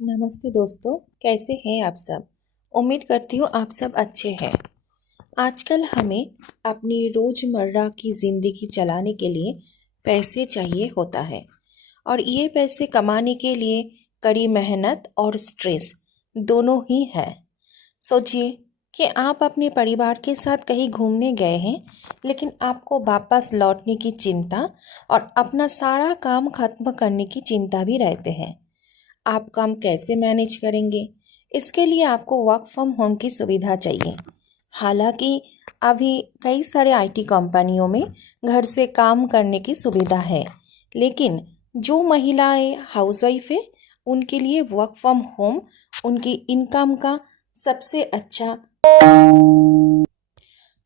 नमस्ते दोस्तों, कैसे हैं आप सब। उम्मीद करती हूँ आप सब अच्छे हैं। आजकल हमें अपनी रोज़मर्रा की ज़िंदगी चलाने के लिए पैसे चाहिए होता है और ये पैसे कमाने के लिए कड़ी मेहनत और स्ट्रेस दोनों ही है। सोचिए कि आप अपने परिवार के साथ कहीं घूमने गए हैं, लेकिन आपको वापस लौटने की चिंता और अपना सारा काम खत्म करने की चिंता भी रहते हैं। आप काम कैसे मैनेज करेंगे? इसके लिए आपको वर्क फ्रॉम होम की सुविधा चाहिए। हालांकि अभी कई सारे आईटी कंपनियों में घर से काम करने की सुविधा है, लेकिन जो महिलाएं हाउसवाइफ है उनके लिए वर्क फ्रॉम होम उनकी इनकम का सबसे अच्छा।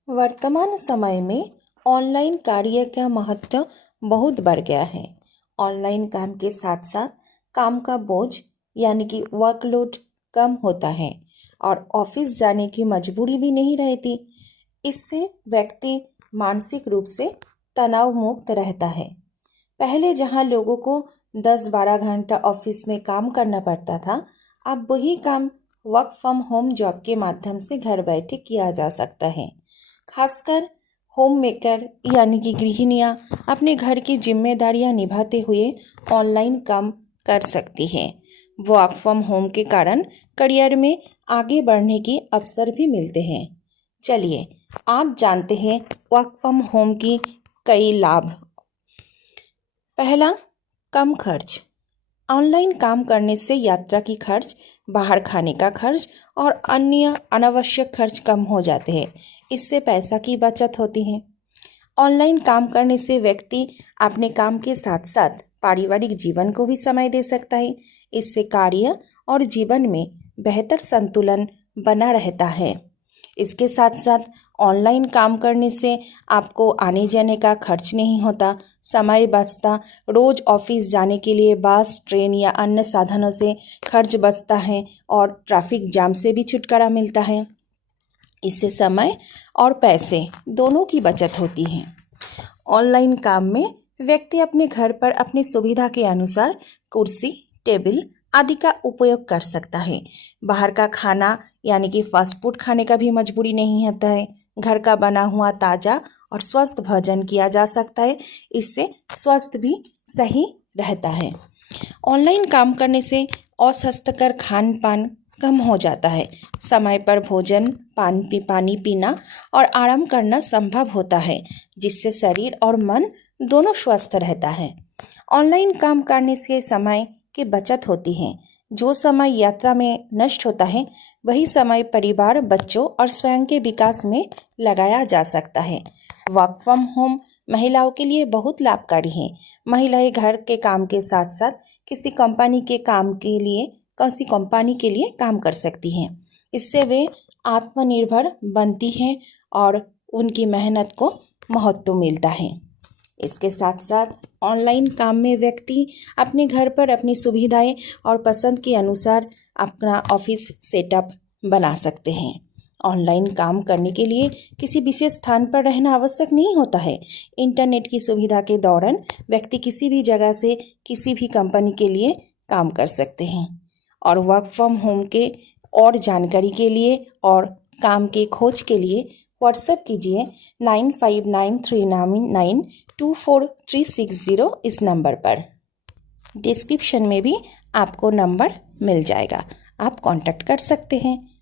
वर्तमान समय में ऑनलाइन कार्य का महत्व बहुत बढ़ गया है। ऑनलाइन काम के साथ साथ काम का बोझ यानी कि वर्कलोड कम होता है और ऑफिस जाने की मजबूरी भी नहीं रहती। इससे व्यक्ति मानसिक रूप से तनाव मुक्त रहता है। पहले जहां लोगों को 10-12 घंटा ऑफिस में काम करना पड़ता था, अब वही काम वर्क फ्रॉम होम जॉब के माध्यम से घर बैठे किया जा सकता है। खासकर होम मेकर यानी कि गृहिणियां अपने घर की जिम्मेदारियां निभाते हुए ऑनलाइन काम कर सकती हैं। वर्क फ्रॉम होम के कारण करियर में आगे बढ़ने के अवसर भी मिलते हैं। चलिए आज जानते हैं वर्क फ्रॉम होम की कई लाभ। पहला, कम खर्च। ऑनलाइन काम करने से यात्रा की खर्च, बाहर खाने का खर्च और अन्य अनावश्यक खर्च कम हो जाते हैं। इससे पैसा की बचत होती है। ऑनलाइन काम करने से व्यक्ति अपने काम के साथ साथ पारिवारिक जीवन को भी समय दे सकता है। इससे कार्य और जीवन में बेहतर संतुलन बना रहता है। इसके साथ साथ ऑनलाइन काम करने से आपको आने जाने का खर्च नहीं होता, समय बचता। रोज ऑफिस जाने के लिए बस, ट्रेन या अन्य साधनों से खर्च बचता है और ट्रैफिक जाम से भी छुटकारा मिलता है। इससे समय और पैसे दोनों की बचत होती है। ऑनलाइन काम में व्यक्ति अपने घर पर अपनी सुविधा के अनुसार कुर्सी, टेबल आदि का उपयोग कर सकता है। बाहर का खाना यानी कि फास्ट फूड खाने का भी मजबूरी नहीं होता है। घर का बना हुआ ताज़ा और स्वस्थ भोजन किया जा सकता है। इससे स्वास्थ्य भी सही रहता है। ऑनलाइन काम करने से अस्वास्थ्यकर खान पान कम हो जाता है। समय पर भोजन, पानी पीना और आराम करना संभव होता है, जिससे शरीर और मन दोनों स्वस्थ रहता है। ऑनलाइन काम करने से समय की बचत होती है। जो समय यात्रा में नष्ट होता है, वही समय परिवार, बच्चों और स्वयं के विकास में लगाया जा सकता है। वर्क फ्रॉम होम महिलाओं के लिए बहुत लाभकारी है। महिलाएं घर के काम के साथ साथ किसी कंपनी के लिए काम कर सकती हैं। इससे वे आत्मनिर्भर बनती हैं और उनकी मेहनत को महत्व मिलता है। इसके साथ साथ ऑनलाइन काम में व्यक्ति अपने घर पर अपनी सुविधाएं और पसंद के अनुसार अपना ऑफिस सेटअप बना सकते हैं। ऑनलाइन काम करने के लिए किसी विशेष स्थान पर रहना आवश्यक नहीं होता है। इंटरनेट की सुविधा के दौरान व्यक्ति किसी भी जगह से किसी भी कंपनी के लिए काम कर सकते हैं। और वर्क फ्रॉम होम के और जानकारी के लिए और काम के खोज के लिए व्हाट्सएप कीजिए 9593992430 इस नंबर पर। डिस्क्रिप्शन में भी आपको नंबर मिल जाएगा, आप कांटेक्ट कर सकते हैं।